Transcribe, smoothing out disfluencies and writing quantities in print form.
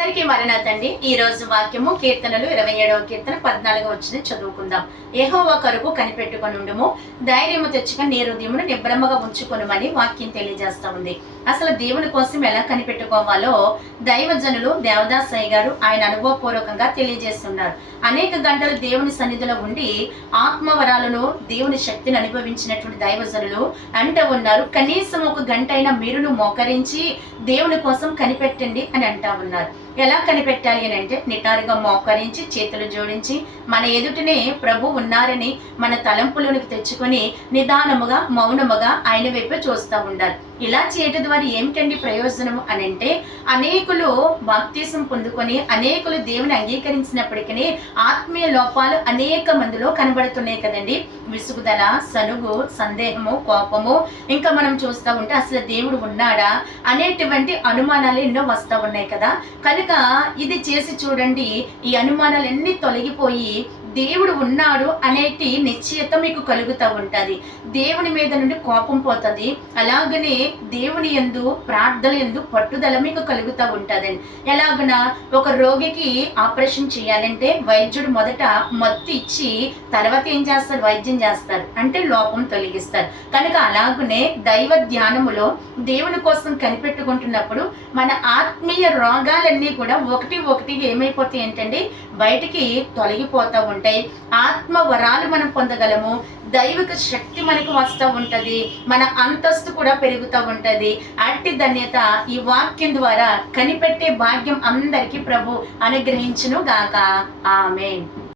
అందరికీ మరణాతండి. ఈ రోజు వాక్యము కీర్తనలు 27వ కీర్తన 14వ వచనం చదువుకుందాం. యెహోవా కొరకు కనిపెట్టుకొనుండుము, ధైర్యము తెచ్చుకొని నీ హృదయమును నిబ్బరముగా ఉంచుకొనుమని వాక్యం తెలియజేస్తా ఉంది. అసలు దేవుని కోసం ఎలా కనిపెట్టుకోవాలో దైవజనులు దేవదాసయ్య గారు ఆయన అనుభవపూర్వకంగా తెలియజేస్తున్నారు. అనేక గంటలు దేవుని సన్నిధిలో ఉండి ఆత్మవరాలను దేవుని శక్తిని అనుభవించినటువంటి దైవజనులు అంటూ ఉన్నారు, కనీసం ఒక గంట అయినా మీరును మోకరించి దేవుని కోసం కనిపెట్టండి అని అంటా ఉన్నారు. ఎలా కనిపెట్టాలి అని అంటే నిటారుగా మోకరించి చేతులు జోడించి మన ఎదుటనే ప్రభు ఉన్నారని మన తలంపులోనికి తెచ్చుకొని నిదానముగా మౌనముగా ఆయన వైపే చూస్తూ ఉండాలి. ఇలా చేయటం ద్వారా ఏమిటండి ప్రయోజనం అని అంటే అనేకులు బాప్తీసం పొందుకొని అనేకులు దేవుని అంగీకరించినప్పటికీ ఆత్మీయ లోపాలు అనేక మందిలో కనబడుతున్నాయి కదండి. విసుగుదల, సనుగు, సందేహము, కోపము, ఇంకా మనం చూస్తూ ఉంటే అసలు దేవుడు ఉన్నాడా అనేటువంటి అనుమానాలు ఎన్నో వస్తూ ఉన్నాయి కదా. కనుక ఇది చేసి చూడండి, ఈ అనుమానాలన్నీ తొలగిపోయి దేవుడు ఉన్నాడు అనేటి నిశ్చయత మీకు కలుగుతూ ఉంటుంది. దేవుని మీద నుండి కోపం పోతుంది. అలాగనే దేవుని యందు ప్రార్థన యందు పట్టుదల మీకు కలుగుతూ ఉంటుందండి. ఎలాగన ఒక రోగికి ఆపరేషన్ చేయాలంటే వైద్యుడు మొదట మత్తు ఇచ్చి తర్వాత ఏం చేస్తారు? వైద్యం చేస్తారు, అంటే లోపం తొలగిస్తారు. కనుక అలాగనే దైవ ధ్యానములో దేవుని కోసం కనిపెట్టుకుంటున్నప్పుడు మన ఆత్మీయ రోగాలన్నీ కూడా ఒకటి ఒకటి ఏమైపోతాయి ఏంటండి, బయటికి తొలగిపోతూ ఉంటాయి. ఆత్మ వరాలు మనం పొందగలము, దైవిక శక్తి మనకు వస్తూ ఉంటది, మన అంతస్తు కూడా పెరుగుతూ ఉంటది. అట్టి ధన్యత ఈ వాక్యం ద్వారా కనిపెట్టే భాగ్యం అందరికీ ప్రభు అనుగ్రహించును గాక. ఆమేన్.